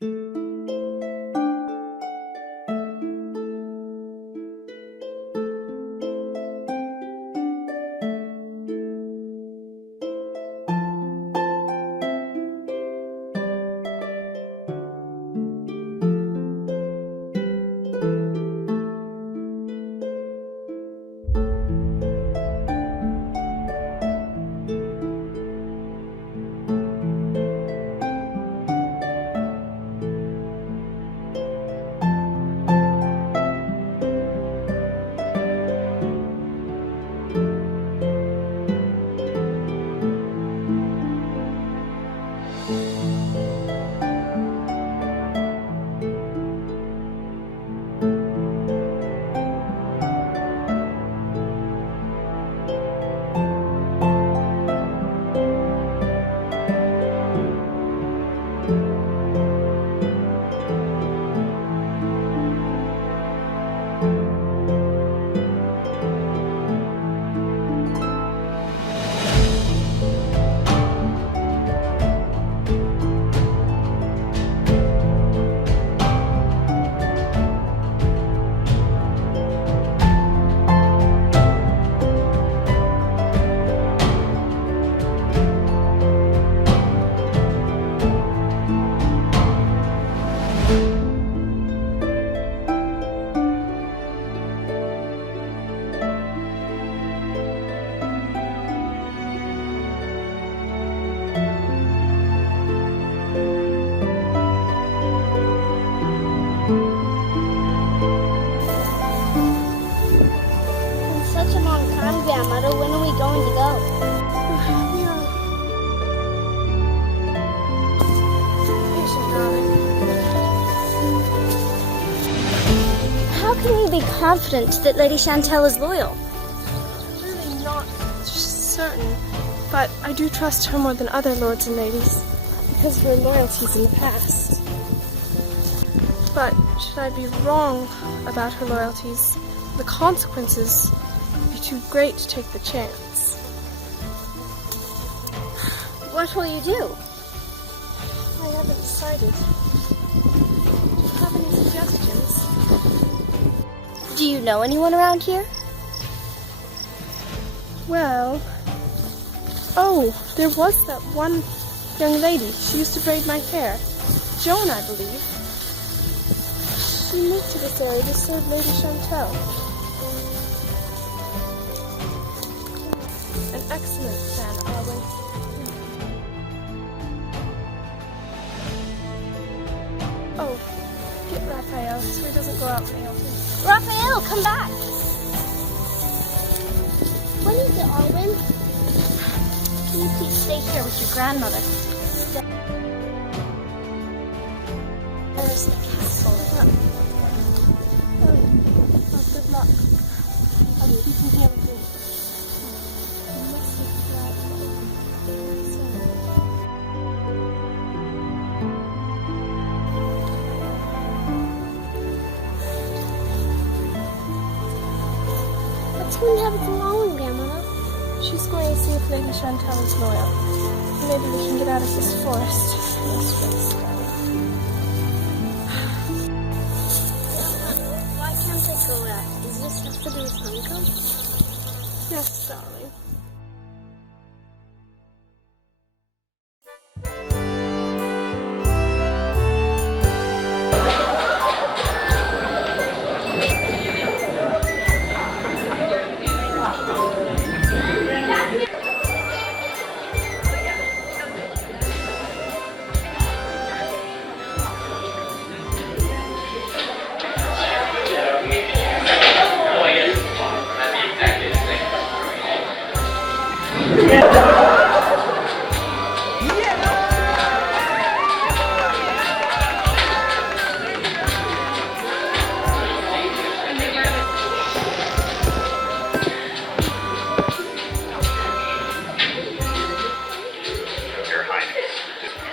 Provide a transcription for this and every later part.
Such a long time, Grandmother. When are we going to go? Patient, darling. How can we be confident that Lady Chantal is loyal? Really not certain, but I do trust her more than other lords and ladies because of her loyalties in the past. But should I be wrong about her loyalties, the consequences would be too great to take the chance. What will you do? I haven't decided. Do you have any suggestions? Do you know anyone around here? Well, oh, there was that one young lady. She used to braid my hair. Joan, I believe. She moved to this area to serve Lady Chantal. An excellent plan, Arwen. Oh, get Raphael so he doesn't go out very often. Raphael, come back! What is it, Arwen? Can you please stay here with your grandmother? There's the castle. Oh, good luck. I'll keep you here with me. You must be glad. What's going to happen to Rowan, Grandmother? She's going to see if Lady Chantal is loyal. Maybe we can get out of this forest. Why can't I go out? Is this just to do with Uncle? Yes, darling.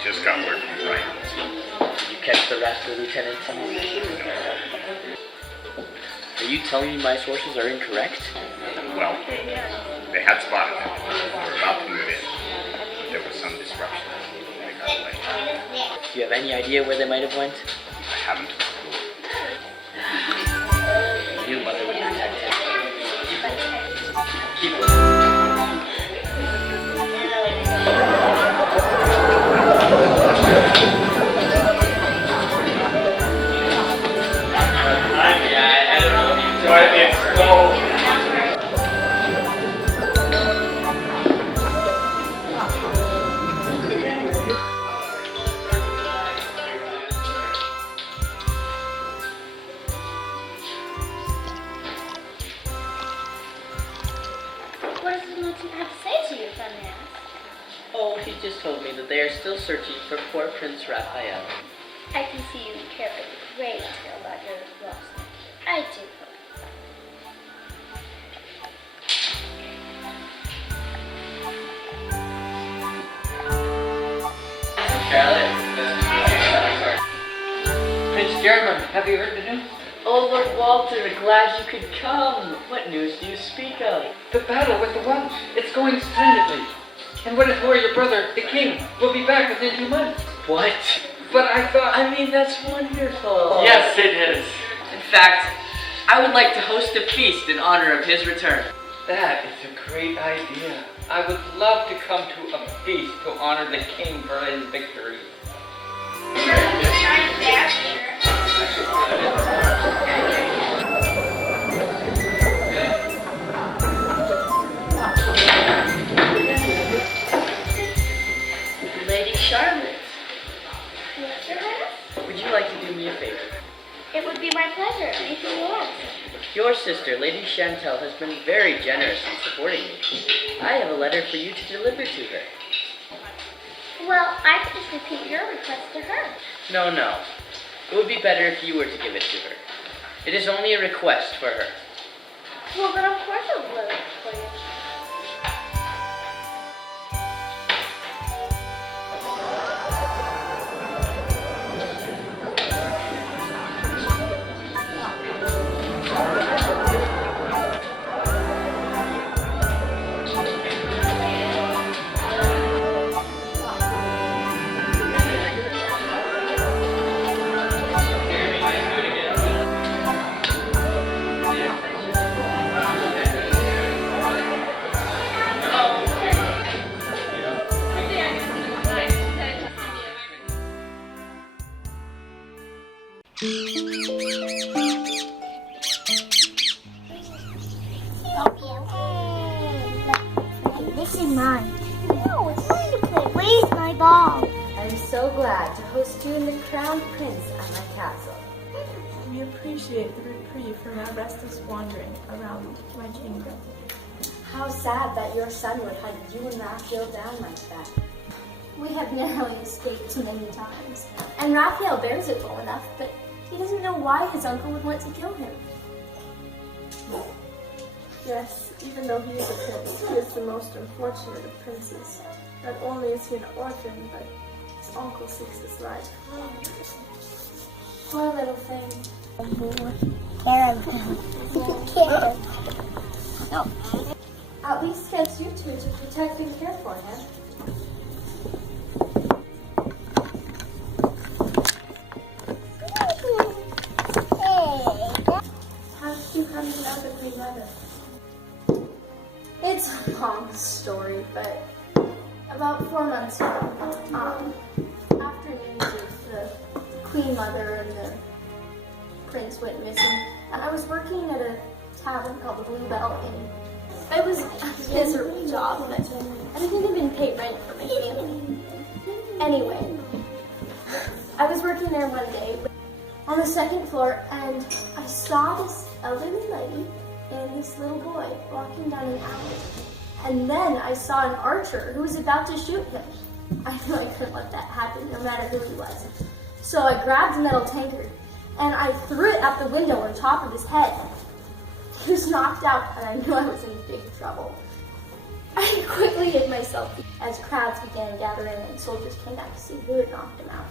Just got word from Brian. Did you catch the rest of the lieutenant? Are you telling me my sources are incorrect? Well, they had spotted them. They were about to move in. There was some disruption. They got away. Do you have any idea where they might have went? I haven't. Your mother would protect him. Keep What does the lieutenant have to say to you, if I may ask? Oh, he just told me that they are still searching for poor Prince Raphael. I can see you care a great deal about your lost nephew. I do hope. Prince German, have you heard the news? Oh, Lord Walter, glad you could come. What news do you speak of? The battle with the Welsh. It's going splendidly. And what is more, your brother, the king, will be back within 2 months. What? But I thought... I mean, that's wonderful. Yes, it is. In fact, I would like to host a feast in honor of his return. That is a great idea. I would love to come to a feast to honor the king for his victory. Lady Charlotte, Yes, Your Highness? would you like to do me a favor? It would be my pleasure. Anything you ask. Your sister, Lady Chantal, has been very generous in supporting me. I have a letter for you to deliver to her. Well, I could just repeat your request to her. No, no. It would be better if you were to give it to her. It is only a request for her. Well, then of course I will for you. This is mine. No, it's mine to play. Where's my ball? I'm so glad to host you and the crown prince at my castle. We appreciate the reprieve from our restless wandering around my kingdom. How sad that your son would hunt you and Raphael down like that. We have narrowly escaped many times, and Raphael bears it well enough, but he doesn't know why his uncle would want to kill him. Yes, even though he is a prince, he is the most unfortunate of princes. Not only is he an orphan, but his uncle seeks his life. Poor little thing. At least gets you two to protect and care for him. How did you come to know the Queen Mother? It's a long story, but about 4 months ago, after news of the Queen Mother and the Prince went missing, and I was working at a tavern called the Blue Bell Inn. It was a miserable job, but I didn't even pay rent for my family. Anyway, I was working there one day on the 2nd floor, and I saw this elderly lady and this little boy walking down an alley. And then I saw an archer who was about to shoot him. I knew I couldn't let that happen, no matter who he was. So I grabbed a metal tankard, and I threw it out the window on top of his head. He was knocked out, and I knew I was in big trouble. I quickly hid myself as crowds began gathering and soldiers came back to see who had knocked him out.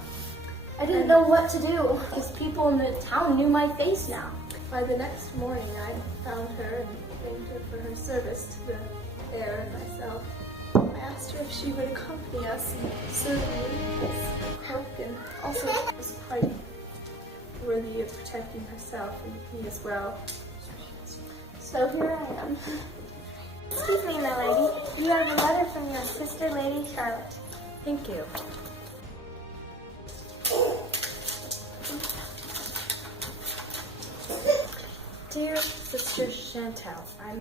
I didn't know what to do, because people in the town knew my face now. By the next morning, I found her and thanked her for her service to the heir and myself. I asked her if she would accompany us and serve me as cook, and also was quite worthy of protecting herself and me as well. So here I am. Excuse me, my lady. You have a letter from your sister, Lady Charlotte. Thank you. Dear Sister Chantal, I'm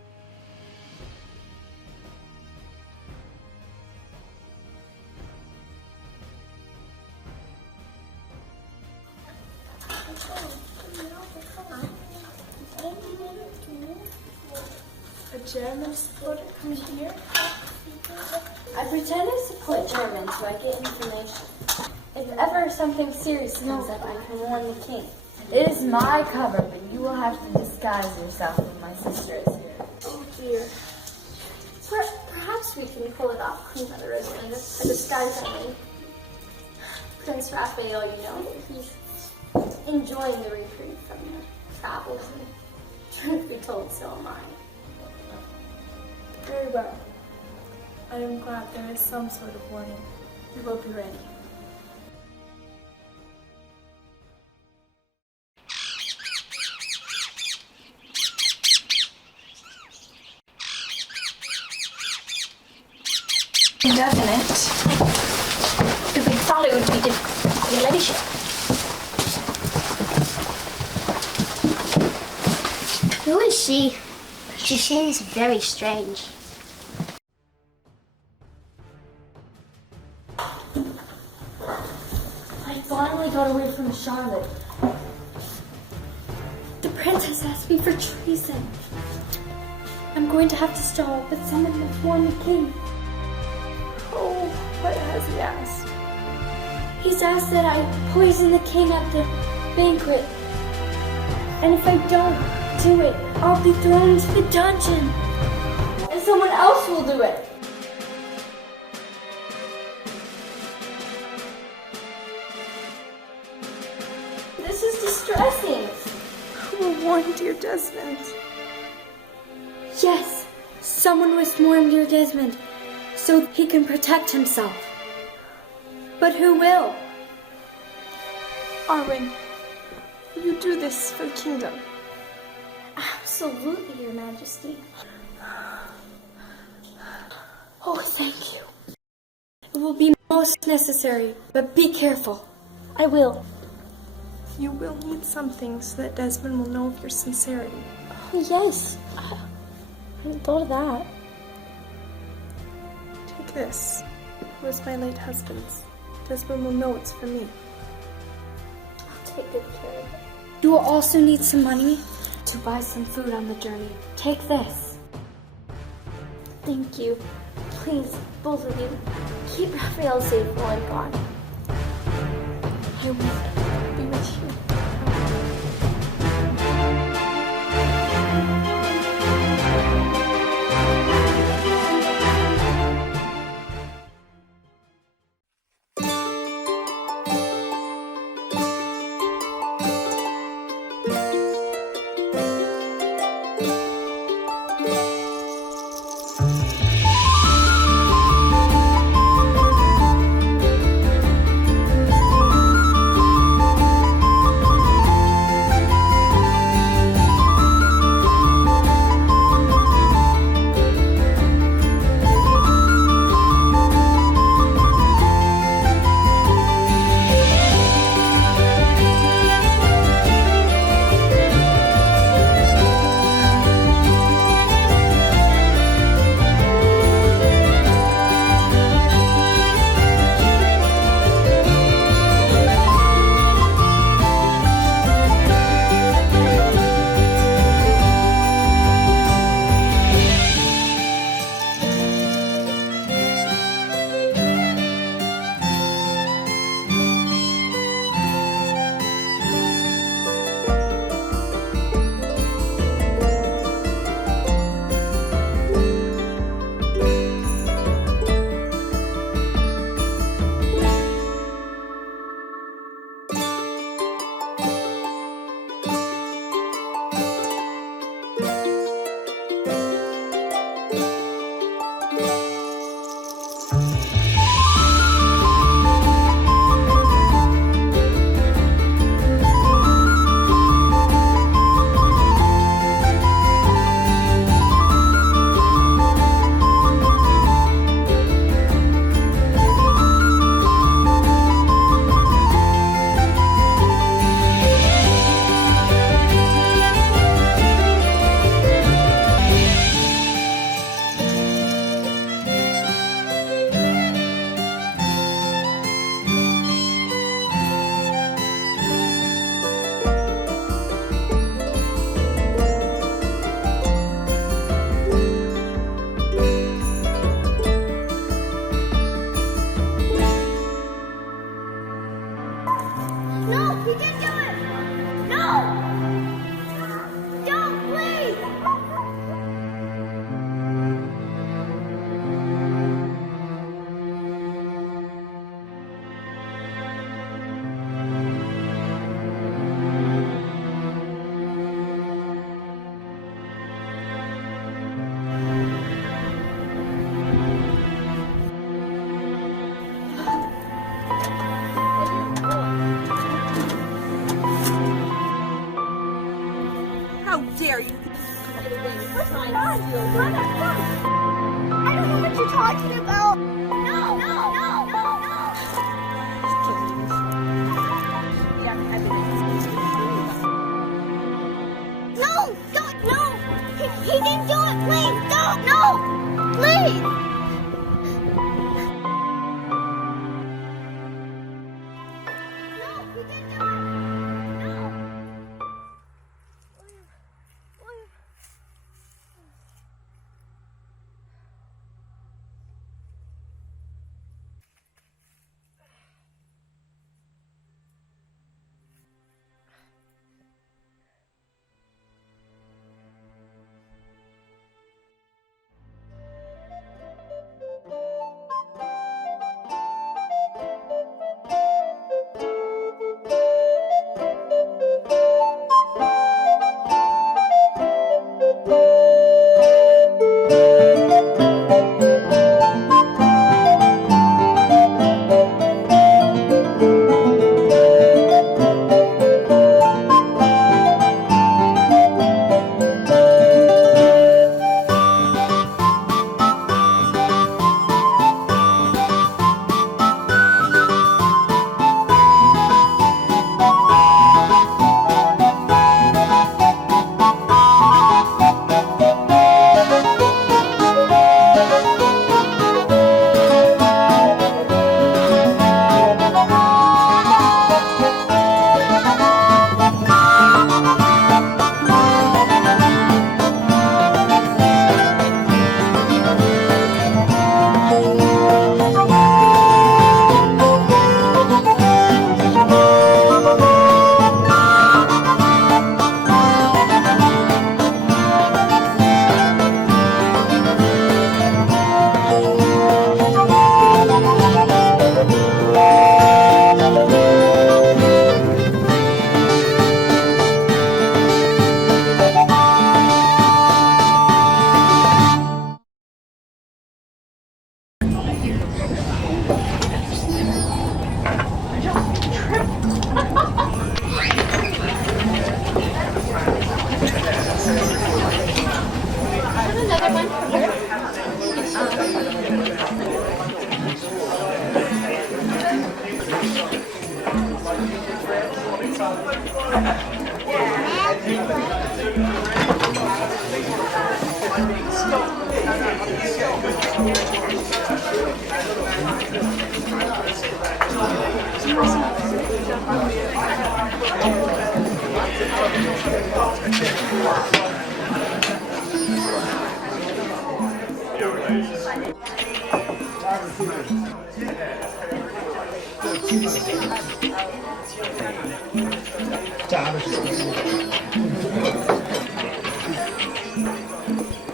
a German supporter coming here. I pretend to support Germans so I get information. If ever something serious comes up, I can warn the king. It is my cover, but you will have to disguise yourself when my sister is here. Oh dear. Perhaps we can pull it off, Queen Mother Rosamund. A disguise, I mean. Prince Raphael, you know, he's enjoying the reprieve from the travels, and truth be told, so am I. Very well. I am glad there is some sort of warning. We will be ready. Doesn't it? We thought it would be difficult. Your ladyship. Who is she? She seems very strange. I finally got away from Charlotte. The princess asked me for treason. I'm going to have to stall, but someone must warn the king. Oh, what has he asked? He's asked that I poison the king at the banquet. And if I don't do it, I'll be thrown into the dungeon. And someone else will do it. This is distressing. Who will warn dear Desmond? Yes, someone must warn dear Desmond so he can protect himself. But who will? Arwen, will you do this for the kingdom? Absolutely, Your Majesty. Oh, thank you. It will be most necessary, but be careful. I will. You will need something so that Desmond will know of your sincerity. Oh, yes. I hadn't thought of that. Take this. It was my late husband's. Desmond will know it's for me. I'll take good care of it. You will also need some money to buy some food on the journey. Take this. Thank you. Please, both of you, keep Raphael safe while I'm gone. I will be with you. can do it! No! Don't, please! How dare you? I don't know what you're talking about. No, no, no, no, no. No, don't, no. He didn't do it. Please, don't, no. Please. No, he didn't do it. No.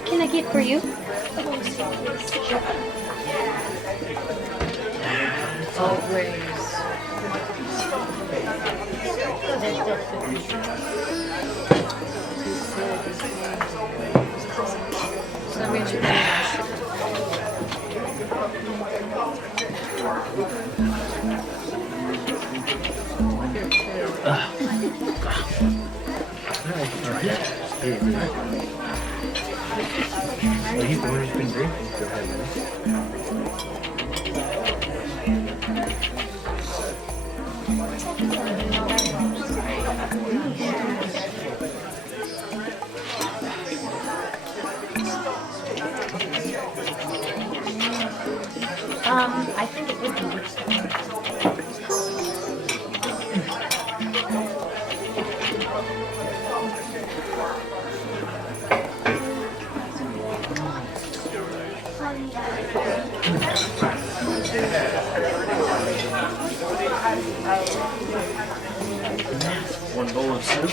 Can I get for you? I think it would be. 1 bowl of soup.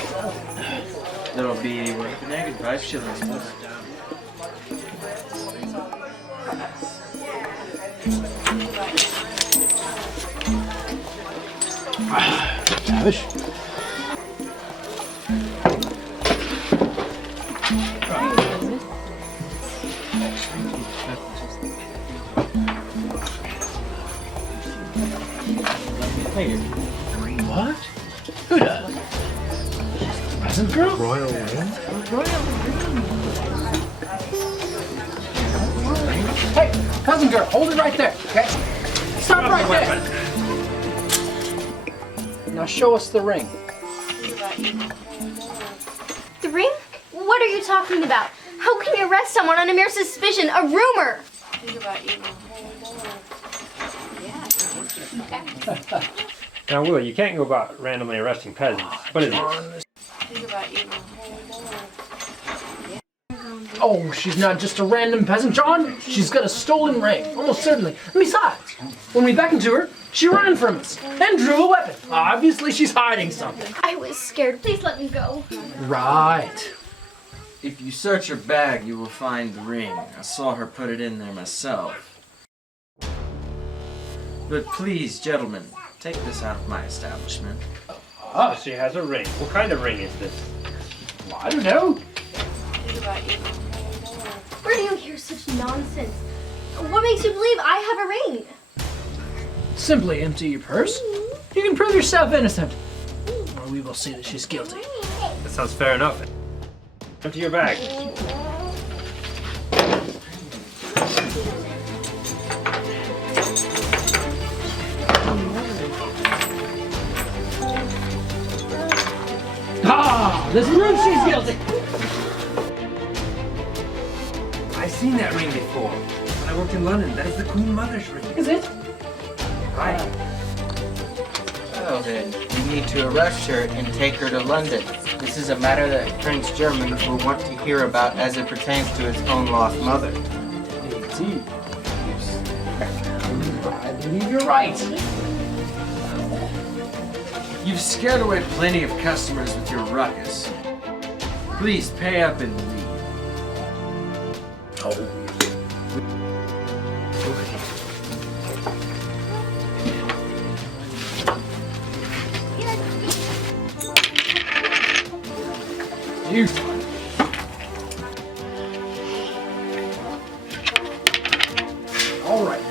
That'll be worth an egg and 5 shillings plus. Lavish. What? Who does? Peasant girl? Royal ring? Hey, peasant girl, hold it right there, okay? Stop right there! Now show us the ring. The ring? What are you talking about? How can you arrest someone on a mere suspicion? A rumor! Now, Will, you can't go about randomly arresting peasants. What is this? Oh, she's not just a random peasant, John. She's got a stolen ring, almost certainly. And besides, when we beckoned to her, she ran from us and drew a weapon. Obviously, she's hiding something. I was scared. Please let me go. Right. If you search her bag, you will find the ring. I saw her put it in there myself. But please, gentlemen, take this out of my establishment. Oh, she has a ring. What kind of ring is this? Well, I don't know. Where do you hear such nonsense? What makes you believe I have a ring? Simply empty your purse. You can prove yourself innocent. Or we will see that she's guilty. That sounds fair enough. Empty your bag. Ah, this proves she's guilty. I've seen that ring before. When I worked in London, that is the Queen Mother's ring. Is it? Right. Well then, you need to arrest her and take her to London. This is a matter that Prince German will want to hear about as it pertains to his own lost mother. Indeed. I believe you're right. You've scared away plenty of customers with your ruckus. Please pay up and leave. Oh. You. All right.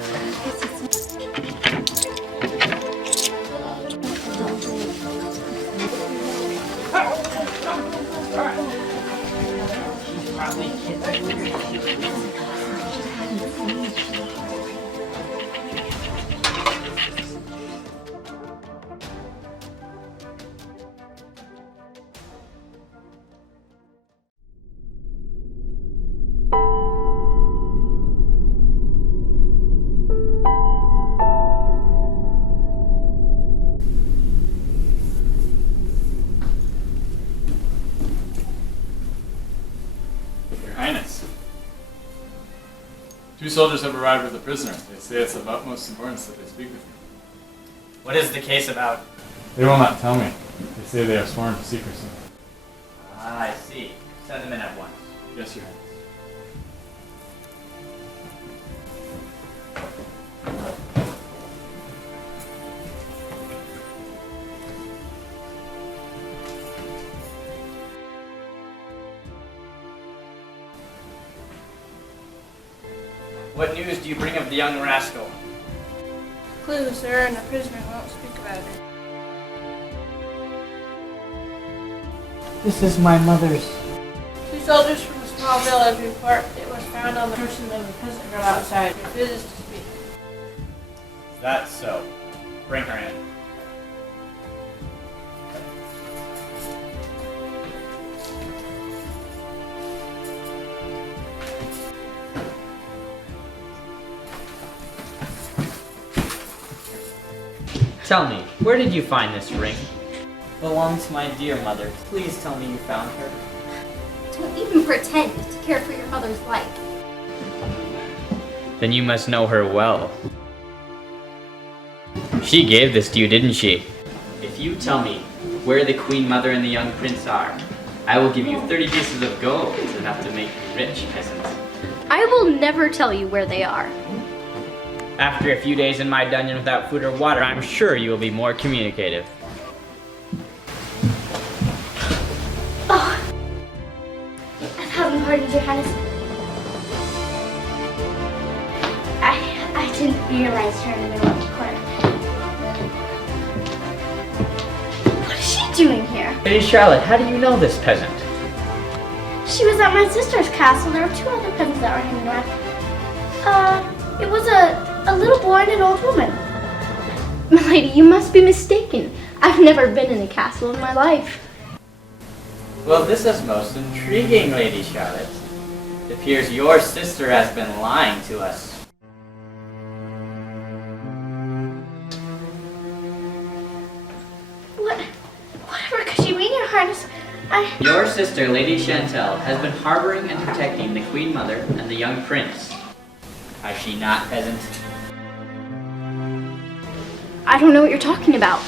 Your Highness. 2 soldiers have arrived with the prisoner. They say it's of utmost importance that they speak with you. What is the case about? They will not tell me. They say they are sworn to secrecy. Ah, I see. Send them in at once. Yes, Your Highness. What news do you bring of the young rascal? Clue, sir, and the prisoner won't speak about it. This is my mother's. 2 soldiers from a small village report it was found on the person of the peasant girl outside. Refuses to speak. That's so. Bring her in. Tell me, where did you find this ring? Belongs to my dear mother. Please tell me you found her. Don't even pretend to care for your mother's life. Then you must know her well. She gave this to you, didn't she? If you tell me where the Queen Mother and the young prince are. I will give you 30 pieces of gold. It's enough to make you rich, peasant. I will never tell you where they are. After a few days in my dungeon without food or water, I'm sure you will be more communicative. Oh. 1,000 pardons, Your Highness. I didn't realize her in the middle of the corner. What is she doing here? Lady Charlotte, how do you know this peasant? She was at my sister's castle. There were 2 other peasants that were hanging around. It was a little boy and an old woman. Milady, you must be mistaken. I've never been in a castle in my life. Well, this is most intriguing, Lady Charlotte. It appears your sister has been lying to us. Whatever could you mean, Your Highness? Your sister, Lady Chantal, has been harboring and protecting the Queen Mother and the young prince. Has she not, peasant? I don't know what you're talking about.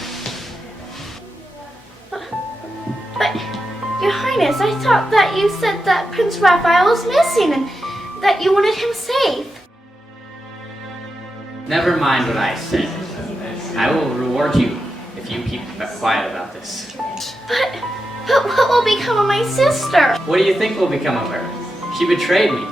But, Your Highness, I thought that you said that Prince Raphael was missing and that you wanted him safe. Never mind what I said. I will reward you if you keep quiet about this. But what will become of my sister? What do you think will become of her? She betrayed me.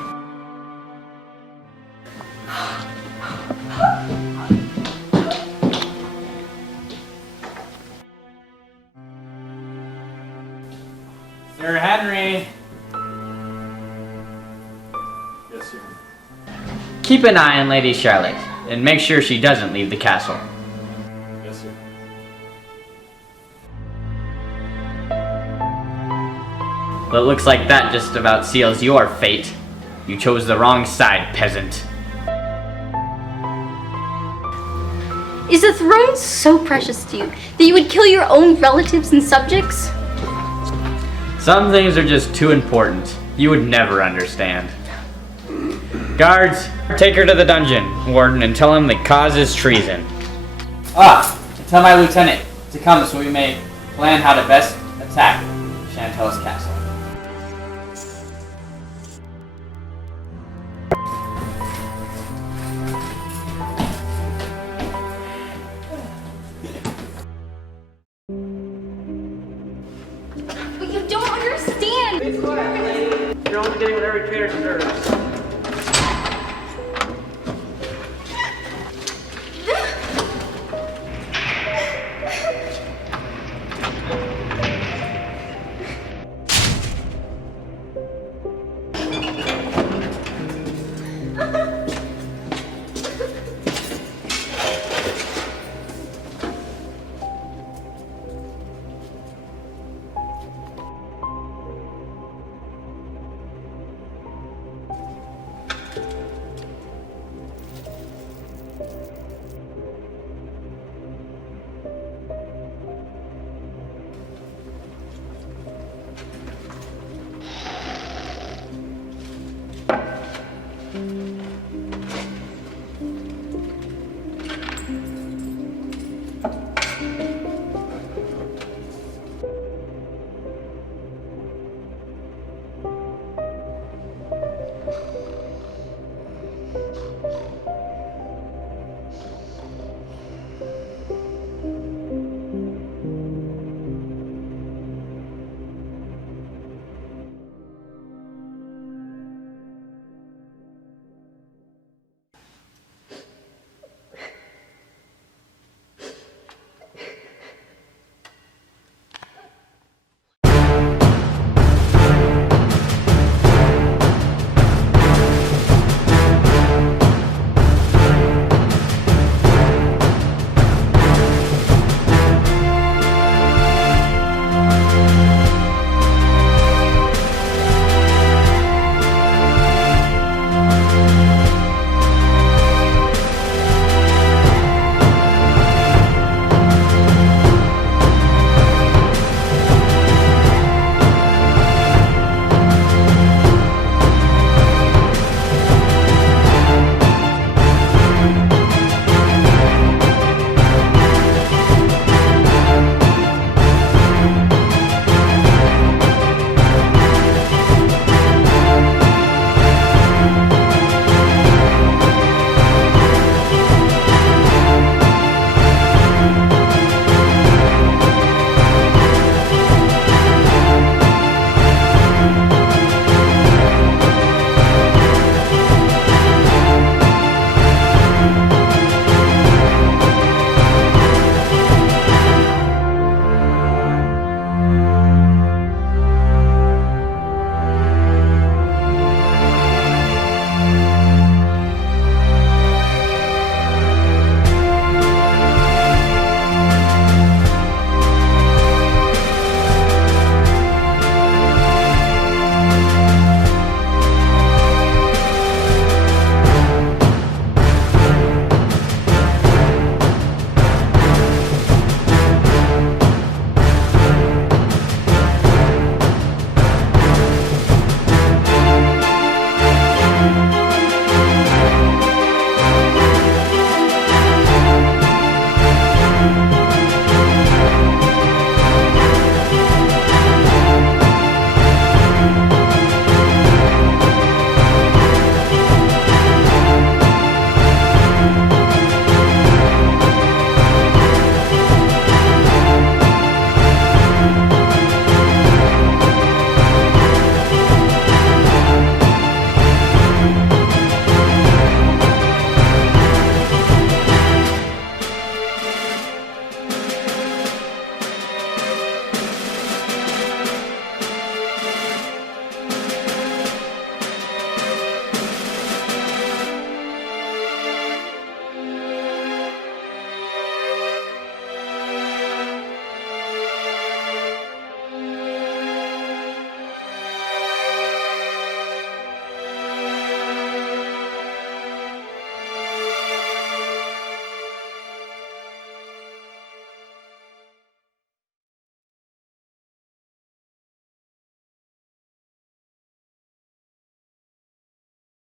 Sir Henry! Yes, sir. Keep an eye on Lady Charlotte, and make sure she doesn't leave the castle. Yes, sir. Well, it looks like that just about seals your fate. You chose the wrong side, peasant. Is the throne so precious to you that you would kill your own relatives and subjects? Some things are just too important. You would never understand. Guards, take her to the dungeon, warden, and tell him the cause is treason. Tell my lieutenant to come so we may plan how to best attack Chantal's castle. But you don't understand! Be quiet, lady. You're only getting what every traitor deserves.